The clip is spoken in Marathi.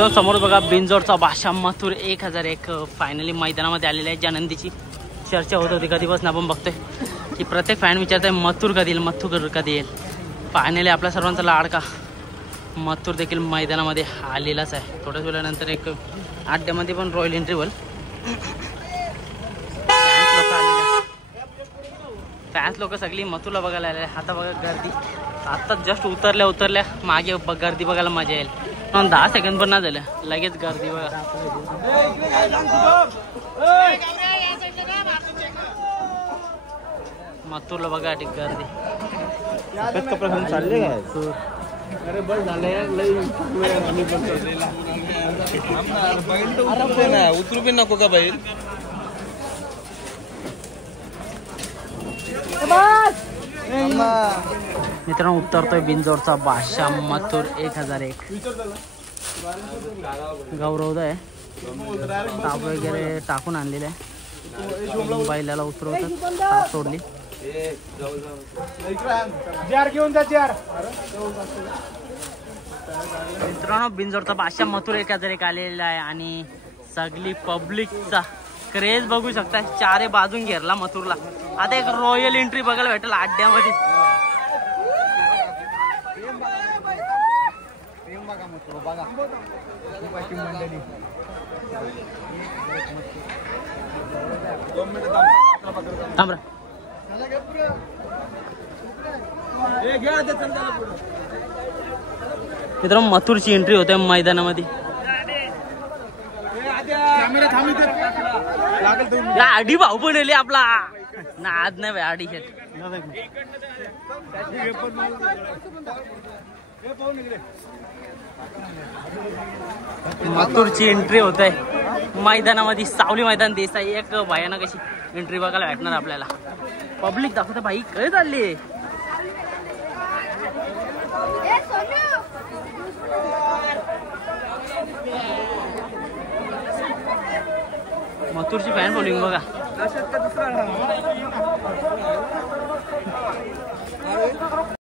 एकदम समोर बघा बिनजोडचा बादशाह मथुर 1001 फायनली मैदानामध्ये आलेला आहे. ज्या नंदीची चर्चा होत होती कधीपासून आपण बघतोय की प्रत्येक फॅन विचारतोय मथुर कधी येईल, मथुर कधी येईल. फायनली आपल्या सर्वांचा लाडका मथुर देखील मैदानामध्ये आलेलाच आहे. थोड्याच वेळानंतर एक आड्यामध्ये पण रॉयल एंट्री होईल. फॅन्स लोक सगळी मथुरला बघायला आले. आता बघा गर्दी आता जस्ट उतरल्या मागे गर्दी बघायला मजा येईल. पण 10 सेकंद पण नाही झालं लगेच गर्दी बघा. मथुरला बघा ठीक गर्दी. चालले अरे बस झाले उतरू पण नको का बैल. मित्रांनो उतरतोय बिनजोडचा बादशाह मथुर 1001. गौरवदा ताप वगैरे टाकून आणलेले आहे. बैलाला उतरवतात ताप सोडली. मित्रांनो बिनजोडचा बादशाह मथुर 1001 आलेला आहे आणि सगळी पब्लिकचा क्रेज बघू शकता. चारे बाजून घेरला मथुरला. आता एक रॉयल एंट्री बघायला भेटेल अड्ड्यामध्ये. मित्रांनो मथुरची एंट्री होते मैदानामध्ये. आडी भाऊ पण येले आपला नाद नाही भाई आडी शेट. मथुरची एंट्री होत आहे मैदानामध्ये. सावली मैदान देसाई एक भयानक अशी एंट्री बघायला भेटणार आपल्याला. पब्लिक दाखवते भाई काय चालली. मथुरची फॅन फॉलोइंग बघा.